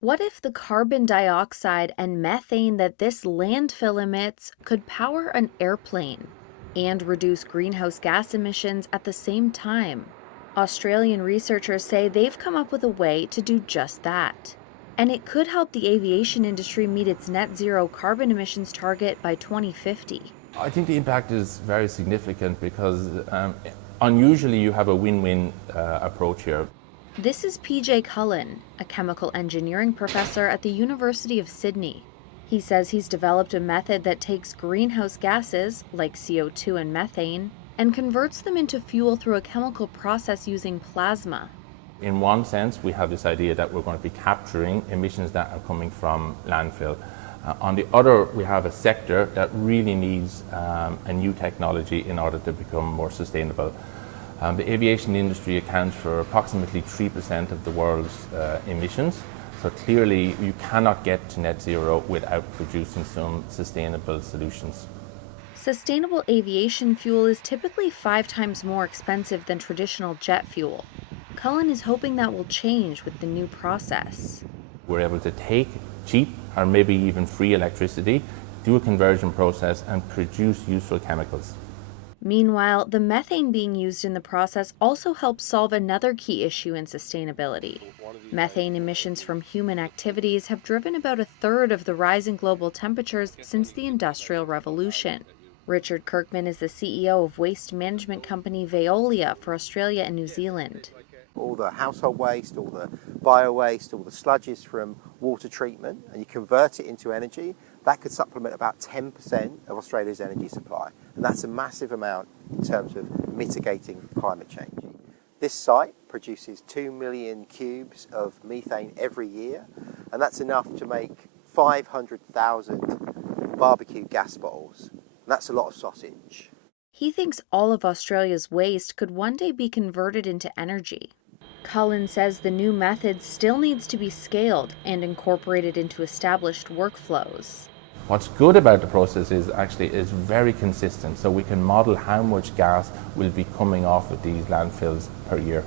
What if the carbon dioxide and methane that this landfill emits could power an airplane and reduce greenhouse gas emissions at the same time? Australian researchers say they've come up with a way to do just that. And it could help the aviation industry meet its net zero carbon emissions target by 2050. I think the impact is very significant because unusually you have a win-win approach here. This is PJ Cullen, a chemical engineering professor at the University of Sydney. He says he's developed a method that takes greenhouse gases, like CO2 and methane, and converts them into fuel through a chemical process using plasma. In one sense, we have this idea that we're going to be capturing emissions that are coming from landfill. On the other, we have a sector that really needs a new technology in order to become more sustainable. The aviation industry accounts for approximately 3% of the world's emissions. So clearly, you cannot get to net zero without producing some sustainable solutions. Sustainable aviation fuel is typically 5 times more expensive than traditional jet fuel. Cullen is hoping that will change with the new process. We're able to take cheap or maybe even free electricity, do a conversion process, and produce useful chemicals. Meanwhile, the methane being used in the process also helps solve another key issue in sustainability. Methane emissions from human activities have driven about a third of the rise in global temperatures since the Industrial Revolution. Richard Kirkman is the CEO of waste management company Veolia for Australia and New Zealand. All the household waste, all the bio waste, all the sludges from water treatment, and you convert it into energy, that could supplement about 10% of Australia's energy supply. And that's a massive amount in terms of mitigating climate change. This site produces 2 million cubes of methane every year, and that's enough to make 500,000 barbecue gas bottles. And that's a lot of sausage. He thinks all of Australia's waste could one day be converted into energy. Cullen says the new method still needs to be scaled and incorporated into established workflows. What's good about the process is actually it's very consistent, so we can model how much gas will be coming off of these landfills per year.